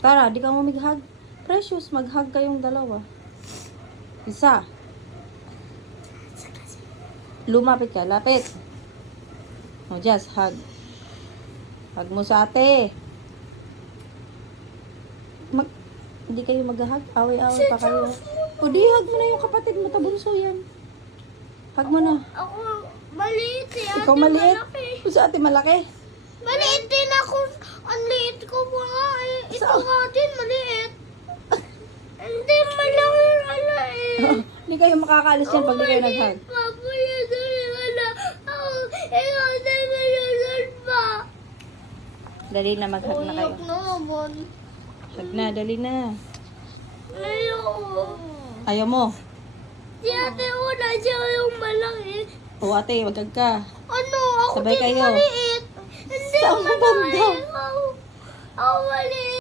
Tara, di ka mo mag-hug. Precious, mag-hug kayong dalawa. Isa. Lumapit ka, lapit. O, just hug. Hug mo sa ate. Mag, hindi kayo mag-hug? Away-away pa kayo. O, di, hug mo na yung kapatid mo, tabunso yan. Hug mo na. Ako, maliit si ate Ikaw maliit? malaki. Sa ate malaki? Maliit din ako. Ang liit ko pa nga eh. Ito Sa- nga din, maliit. Hindi, malaki ano eh. Hindi kayo makakaalis yan pag di kayo nag-hug. Dali na. Din mayroon pa. Dali na, mag-hug na kayo. Hug na, dali na. Ayaw mo. Si ate una siya yung malaki. O ate, wag ka. Ano? Ako Sabay din kayo. maliit.